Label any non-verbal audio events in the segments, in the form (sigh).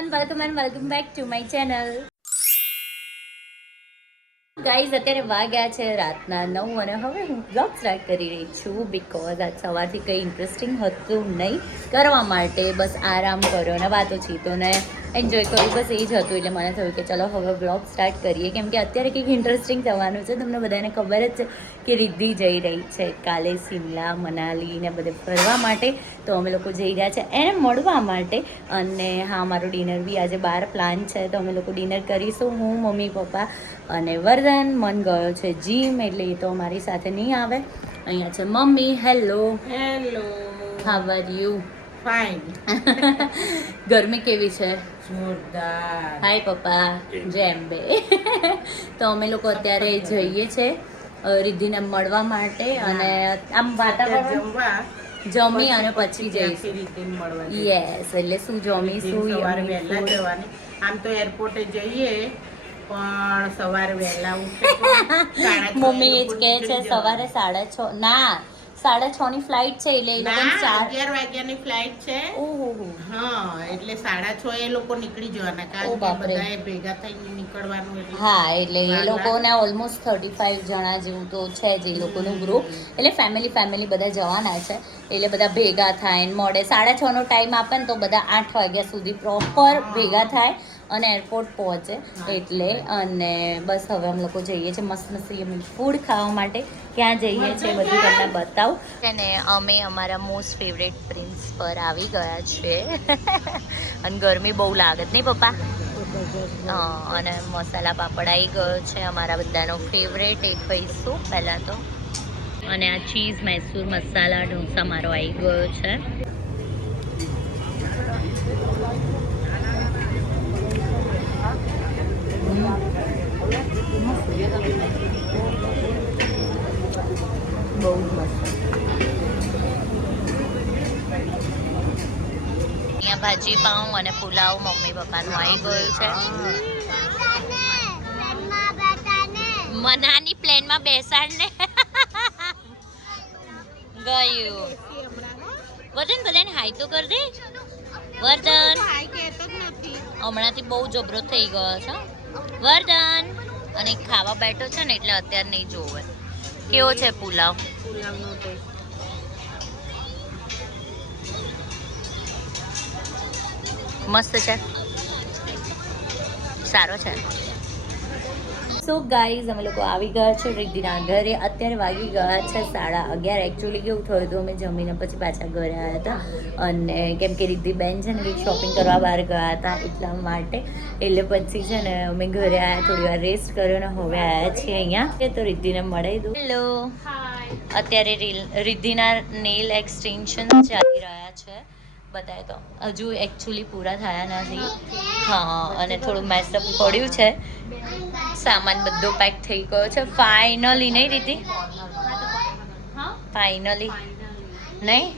Everyone welcome and welcome back to my channel guys અત્યારે વાગ્યા છે રાતના નવ અને હવે હું બ્લોગ સ્ટાર્ટ કરી રહી છું બિકોઝ આજ સવારથી કંઈ ઇન્ટરેસ્ટિંગ હતું નહીં. કરવા માટે બસ આરામ કર્યો ને વાતો ચીતો ને એન્જોય કર્યું બસ એ જ હતું એટલે મને થયું કે ચલો હવે બ્લોગ સ્ટાર્ટ કરીએ. કેમ કે અત્યારે કંઈક ઇન્ટરેસ્ટિંગ થવાનું છે. તમને બધાને ખબર જ છે કે રિદ્ધિ જઈ રહી છે. કાલે શિમલા મનાલી ને બધે ફરવા માટે તો અમે લોકો જઈ રહ્યા છે એને મળવા માટે. અને હા મારું ડિનર બી આજે બાર પ્લાન છે. તો અમે લોકો ડિનર કરીશું. હું મમ્મી પપ્પા અને વરદાન. મન ગયો છે જીમ એટલે એ તો અમારી સાથે નહીં આવે. અહીંયા છે mummy. Hello hello how are you fine (laughs) ગરમી કેવી છે? જોરદાર. હાય પપ્પા. જેમ બે. (laughs) તો અમે લોકો અત્યારે જઈએ છે રિદ્ધિને મળવા માટે અને આમ વાતાવરણ જમવા. જમી અને પછી જઈશું. યસ એટલે શું જમીશું સવારે yummy વહેલા જવાની. આમ તો એરપોર્ટે જઈએ પણ સવારે વહેલા ઉઠે (laughs) મમ્મી એ જ કહે છે સવારે સાડા છ. ના સાડા છ ની ફ્લાઇટ છે એટલે એ લોકો ચાર અગિયાર વાગ્યાની ફ્લાઇટ છે. ઓહો હા. એટલે સાડા છ એ લોકો નીકળી જવાના કારણ કે. બધાએ ભેગા થઈને નીકળવાનું એટલે. હા એટલે એ લોકોને ઓલમોસ્ટ થર્ટી ફાઈવ જણા જેવું તો છે જ એ લોકોનું ગ્રુપ એટલે ફેમિલી ફેમિલી બધા જવાના છે. એટલે બધા ભેગા થાય મોડે સાડા છ નો ટાઈમ આપે ને તો બધા આઠ વાગ્યા સુધી પ્રોપર ભેગા થાય. અને એરપોર્ટ પહોંચે એટલે અને બસ હવે અમે લોકો જઈએ છીએ મસ્ત મસ્ત ફૂડ ખાવા માટે. ક્યાં જઈએ છીએ બધું તમને બતાવું. અને અમે અમારા મોસ્ટ ફેવરેટ પ્રિન્સ પર આવી ગયા છે. (laughs) અને ગરમી બહુ લાગત નહીં પપ્પા? હા, અને મસાલા પાપડ આવી ગયો છે અમારા બધાનો ફેવરેટ એ ખાઈશું પહેલાં તો. અને આ ચીઝ મૈસૂર મસાલા ઢોસા મારો આવી ગયો છે. બહુ અહીંયા ભાજી પાઉં અને પુલાવ મમ્મી પપ્પાનું આવી ગયું છે. મનાની પ્લેનમાં બેસાડ ને ગયું વર્ધન બધાને હાઈ તો કર દે. વર્ધન. હમણાંથી બહુ જબરો થઈ ગયો છે વર્ધન અને ખાવા બેઠો છે ને એટલે અત્યારે નહીં જોવે. કેવો છે પુલાવ? મસ્ત છે? સારો છે? સો ગાઈઝ અમે લોકો આવી ગયા છે રિદ્ધિના ઘરે અત્યારે વાગી ગયા છે સાડા અગિયાર. એકચ્યુઅલી કેવું થયું હતું? અમે જમીને પછી પાછા ઘરે આવ્યા હતા. અને કેમ કે રિદ્ધિ બેન છે ને શોપિંગ કરવા બહાર ગયા હતા એટલા માટે. એટલે પછી છે ને અમે ઘરે આવ્યા થોડી વાર રેસ્ટ કર્યો ને હવે આવ્યા છીએ અહીંયા. તો રિદ્ધિને મળી દઉં. હેલો અત્યારે રીલ- રિદ્ધિના નેલ એક્સટેન્શન ચાલી રહ્યા છે. બતાય તો. હજુ એકચ્યુઅલી પૂરા થયા નથી. હા અને થોડું મેસઅપ પડ્યું છે. સામાન બધો પેક થઈ ગયો છે. ફાઇનલી નહીં રીતિ ફાઇનલી નહીં?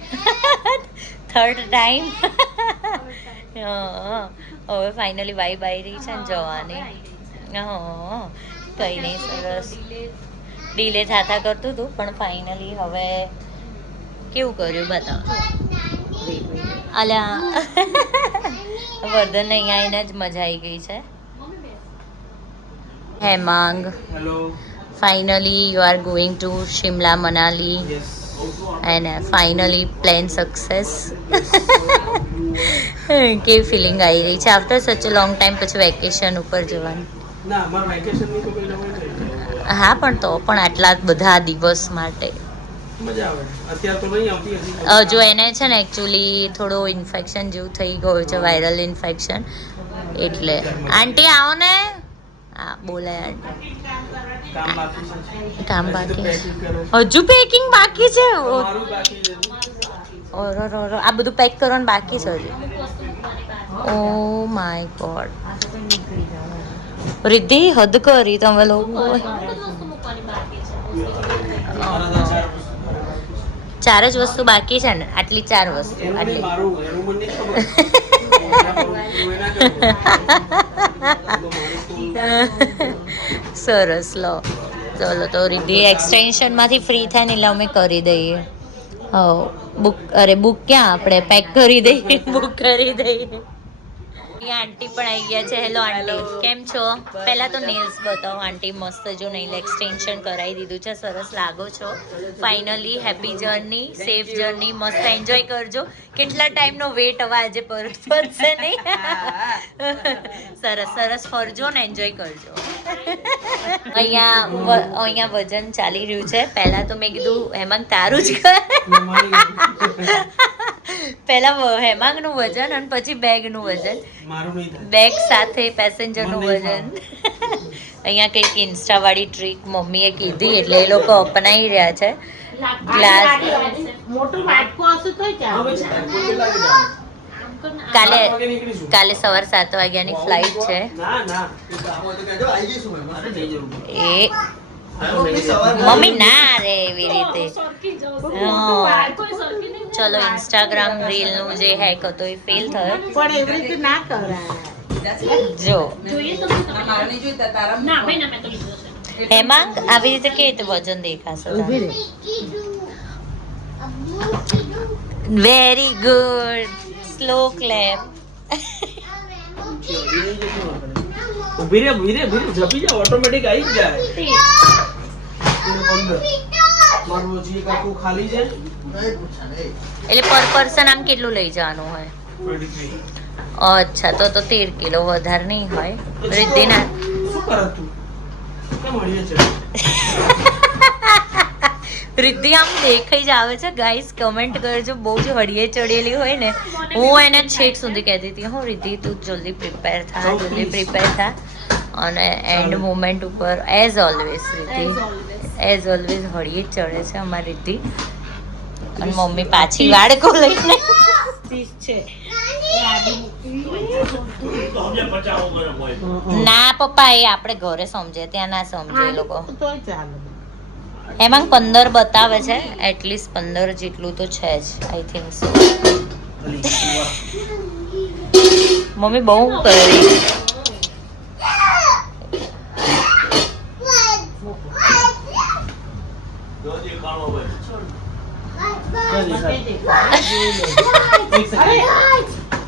(laughs) થર્ડ ટાઈમ (laughs) હવે ફાઇનલી બાય બાય રહી છે ને જવાની. હા કંઈ નહીં સરસ. ડીલે થાતા કરતું હતું પણ ફાઇનલી હવે કેવું કર્યું બતાવો? અલ્યા (laughs) વર્ધન અહીંયા આવીને જ મજા આવી ગઈ છે. Hemang hello finally you are going to Shimla Manali. And finally plan success કેવી ફિલિંગ આવી રહી છે after such a long time પછી વેકેશન ઉપર જવાનું હા પણ તો પણ આટલા બધા દિવસ માટે. હજુ. એને છે ને એકચ્યુઅલી થોડો ઇન્ફેક્શન જેવું થઈ ગયું છે વાયરલ ઇન્ફેક્શન એટલે. આંટી આવો ને. હા બોલે આંટી કામ બાકી હજી પેકિંગ બાકી છે. આ બધું પેક કરવાનું બાકી છે હજુ? Oh my God. રિદ્ધિ હદ કરી તમે લોકો. ચાર ચાર જ વસ્તુ બાકી છે ને? આટલી ચાર વસ્તુ આટલી. (laughs) (laughs) સરસ, લો. ચલો, તો રીધી એક્સટેન્શનમાંથી ફ્રી થાય ને એટલે અમે કરી દઈએ. હો બુક અરે બુક ક્યાં આપણે? પેક કરી દઈએ (laughs) બુક કરી દઈએ. અહીંયા આંટી પણ આવી ગયા છે. Hello aunty. કેમ છો? પહેલા તો નેલ્સ બતાવો આંટી મસ્ત જો નેલ એક્સટેન્શન કરાવી દીધું છે. સરસ લાગો છો. Finally happy journey safe journey મસ્ત એન્જોય કરજો. કેટલા ટાઈમનો વેટ હવે આજે પર પતશે નહીં? સરસ સરસ. ફરજો ને એન્જોય કરજો. અહીંયા અહીંયા વજન ચાલી રહ્યું છે. પહેલા તો મેં કીધું હેમંત તારું જ કર. પહેલા હેમાંગનું વજન અને પછી બેગનું વજન. મારું નહીં થાય. બેગ સાથે પેસેન્જરનું વજન. (laughs) અહીંયા કંઈક ઇન્સ્ટાવાળી ટ્રીક મમ્મીએ કીધી એટલે એ લોકો અપનાવી રહ્યા છે. ગ્લાસ? કાલે. કાલે સવાર સાત વાગ્યાની ફ્લાઇટ છે. એ મમ્મી ના રે એવી રીતે. ચલો ઇન્સ્ટાગ્રામ રીલનું જે હેક હતો એ ફેલ થયો પણ એવી રીતે ના કરાય જો હેમાંગ આવી રીતે કેવી રીતે વજન દેખાશે ઊભી તારું? રહે વેરી ગુડ સ્લો ક્લેપ ઊભી રે ઊભી રે ઊભી રે જપી જાવ ઓટોમેટિક આવી જ જાય એટલે પર પર્સન આમ કેટલું લઈ જવાનું હોય? 23. અચ્છા તો તો તેર કિલો વધારે નહીં હોય. રિદ્ધિના શું કરે તું? કેમ હળીએ છે? (laughs) રિદ્ધિ આમ દેખાઈ જ આવે છે. ગાઈસ કમેન્ટ કરજો. બહુ જ હળીએ ચડેલી હોય ને. હું એને છેક સુધી કહેતી હતી હું રિદ્ધિ તું જલ્દી પ્રિપેર થા જલ્દી પ્રિપેર થા. અને એન્ડ મોમેન્ટ ઉપર as always Riti as always હળીએ જ ચડે છે અમારી રીતિ અને મમ્મી પાછી વાડકો લઈને છે. ના પપ્પા એ આપણે ઘરે સમજે ત્યાં ના સમજે એ લોકો. એમાં પંદર બતાવે છે એટલીસ્ટ પંદર જેટલું તો છે જ આઈ થિંક સો મમ્મી બહુ કરી.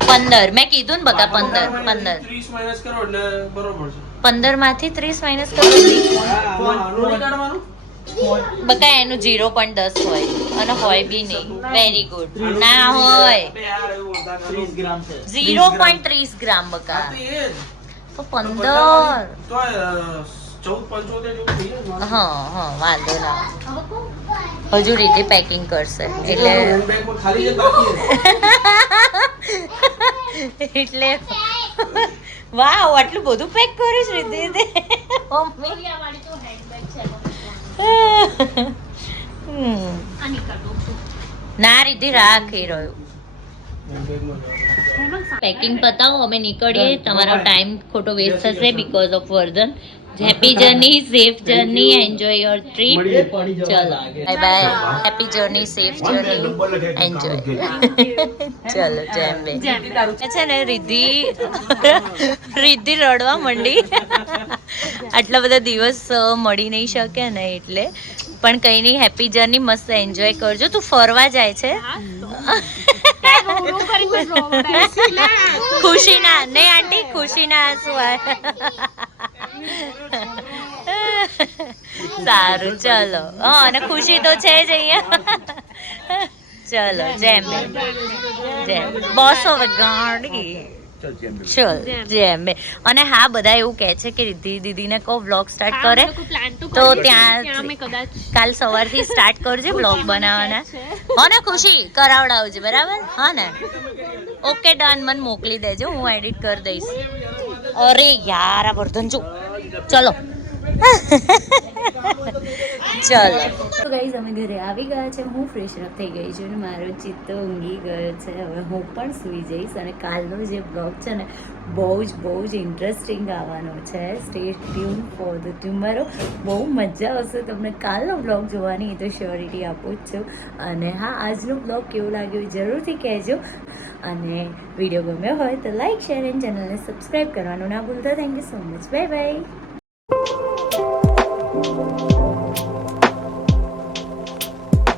પંદર. મેં કીધું ને બકા પંદર પંદર. પંદરમાંથી ત્રીસ માઇનસ કરો? બકા એનું ઝીરો પોઈન્ટ દસ હોય અને હોય બી નહીં. વેરી ગુડ ના હોય. ઝીરો પોઈન્ટ ત્રીસ ગ્રામ. બકા. તો પંદર. હા હા વાંધો ના. હજુ રીતે પેકિંગ કરશે. એટલે હેન્ડબેગમાં ખાલી જ બાકી છે. એટલે વાવ આટલું બધું પેક કર્યું છે રીતે હમ. ના રીતે રાખી રહ્યું. પેકિંગ પતાવો અમે નીકળીએ. તમારો ટાઈમ ખોટો વેસ્ટ થશે because of Vardhan. Happy journey safe journey enjoy your trip ચલો bye bye happy journey safe journey enjoy ચલો જેમ બે છે ને રિદ્ધિ રિદ્ધિ રડવા મંડી આટલા બધા દિવસ મળી નહીં શકે ને એટલે પણ કઈ નહીં હેપી જર્ની મસ્ત એન્જોય કરજો તું ફરવા જાય છે ખુશી ના નહીં આંટી ખુશી ના આંસુ આવે સારું ચલો. હા અને ખુશી તો છે જ અહીંયા. ચલો જેમ બે જેમ બસો ગાડી. ચલ જેમ બે અને હા બધા એવું કહે છે કે રિદ્ધિ દીદીને કહો બ્લોગ સ્ટાર્ટ કરે. તો ત્યાં કાલ સવારથી સ્ટાર્ટ કરજે બ્લોગ બનાવવાના. હો ને ખુશી કરાવડાવજે બરાબર? હા ને. ઓકે ડન મને મોકલી દેજો હું એડિટ કરી દઈશ. અરે યાર આ વર્ધન છું ચલો ચલો. તો ગાઈઝ અમે ઘરે આવી ગયા છે. હું ફ્રેશ અપ થઈ ગઈ છું અને મારો ચિત્ત ઊંઘી ગયો છે. હવે હું પણ સૂઈ જઈશ અને કાલનો જે બ્લોગ છે ને, બહુ જ બહુ જ ઇન્ટરેસ્ટિંગ આવવાનો છે. Stay tune for the tomorrow બહુ મજા આવશે તમને કાલનો બ્લોગ જોવાની, એ તો શ્યોરિટી આપું જ છું. અને હા, આજનો બ્લોગ કેવો લાગ્યો એ જરૂરથી કહેજો. અને વીડિયો ગમ્યો હોય તો લાઇક શેર એન્ડ ચેનલને સબસ્ક્રાઈબ કરવાનું ના ભૂલતા. Thank you so much bye bye